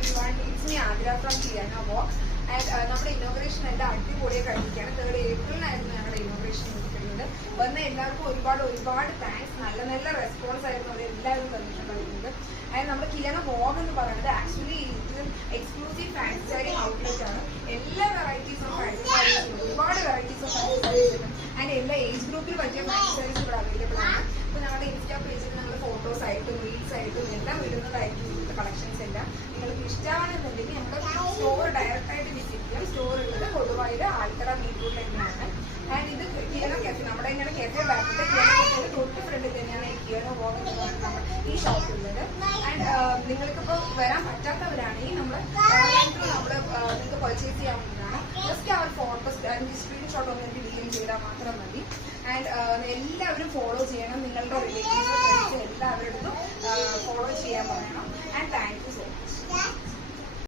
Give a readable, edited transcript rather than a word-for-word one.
everyone, it's me Adira from Kiana Walk. And നമ്മുടെ inauguration എല്ലാം അടിപൊളിയായി കഴിഞ്ഞിരിക്കുകയാണ്. 3rd April-നായിരുന്നു ഞങ്ങളുടെ ഇനോഗ്രേഷൻ നടക്കുന്നത്. വന്ന എല്ലാവർക്കും ഒരുപാട് താങ്ക്സ്. നല്ല റെസ്പോൺസ് ആയിരുന്നു അവരെല്ലാവരും തന്നിട്ടുണ്ടായിരുന്നത്. ആൻഡ് നമ്മുടെ കിലന വോഗ് എന്ന് പറയുന്നത് ആക്ച്വലി ഇത് എക്സ്ക്ലൂസീവ് ഫാൻസി സാരി ഔട്ട്ലെറ്റ് ആണ്. എല്ലാ വെറൈറ്റീസ് ഓഫ് ഫാൻസി സാരീസ് ഉണ്ട്, ഒരുപാട് വെറൈറ്റീസ് ഓഫ് ഫാൻസി സാരീസ് ഉണ്ട്. ആൻഡ് എല്ലാ ഏജ് ഗ്രൂപ്പിൽ പറ്റിയ ഫാൻസി സാരീസ് ഇവിടെ അവൈലബിൾ ആണ്. അപ്പോൾ ഞങ്ങളുടെ ഇൻസ്റ്റാ പേജിൽ ഞങ്ങൾ ഫോട്ടോസ് ആയിട്ടും റീൽസ് ആയിട്ടും എല്ലാം ഇടുന്നതായിരിക്കും ഇവിടുത്തെ കളക്ഷൻസ് എല്ലാം. നിങ്ങൾക്ക് ഇഷ്ടമാണെന്നുണ്ടെങ്കിൽ നമ്മുടെ സ്റ്റോർ ഡയറക്റ്റായിട്ട് വിസിറ്റ് ചെയ്യാം. സ്റ്റോർ ഉള്ളത് കൊടുവായൂർ ആൽത്തറ മീറ്റൂർ തന്നെയാണ്. ആൻഡ് ഇത് കിയന കെഫെ, നമ്മുടെ തന്നെയാണ് കെഫെ ബാക്കിലെ കിയന കെഫയുടെ തൊട്ട് ഫ്രണ്ടിൽ തന്നെയാണ് ഈ കിയന വോഗ് എന്ന് പറയുന്നത് നമ്മുടെ ഈ ഷോപ്പ് ഉള്ളത്. ആൻഡ് നിങ്ങൾക്കിപ്പോൾ വരാൻ പറ്റാത്തവരാണെങ്കിൽ നമ്മൾ ഓൺലൈൻ ത്രൂ നമ്മൾ നിങ്ങൾക്ക് പർച്ചേസ് ചെയ്യാവുന്നതാണ്. ജസ്റ്റ് അവർ ഫോട്ടോസ് സ്ക്രീൻഷോട്ട് ഒന്ന് എനിക്ക് ഡിലീറ്റ് ചെയ്താൽ മാത്രം മതി. ആൻഡ് എല്ലാവരും ഫോളോ ചെയ്യണം. നിങ്ങളുടെ റിലേറ്റീവ്സ് ഫ്രണ്ട്സ്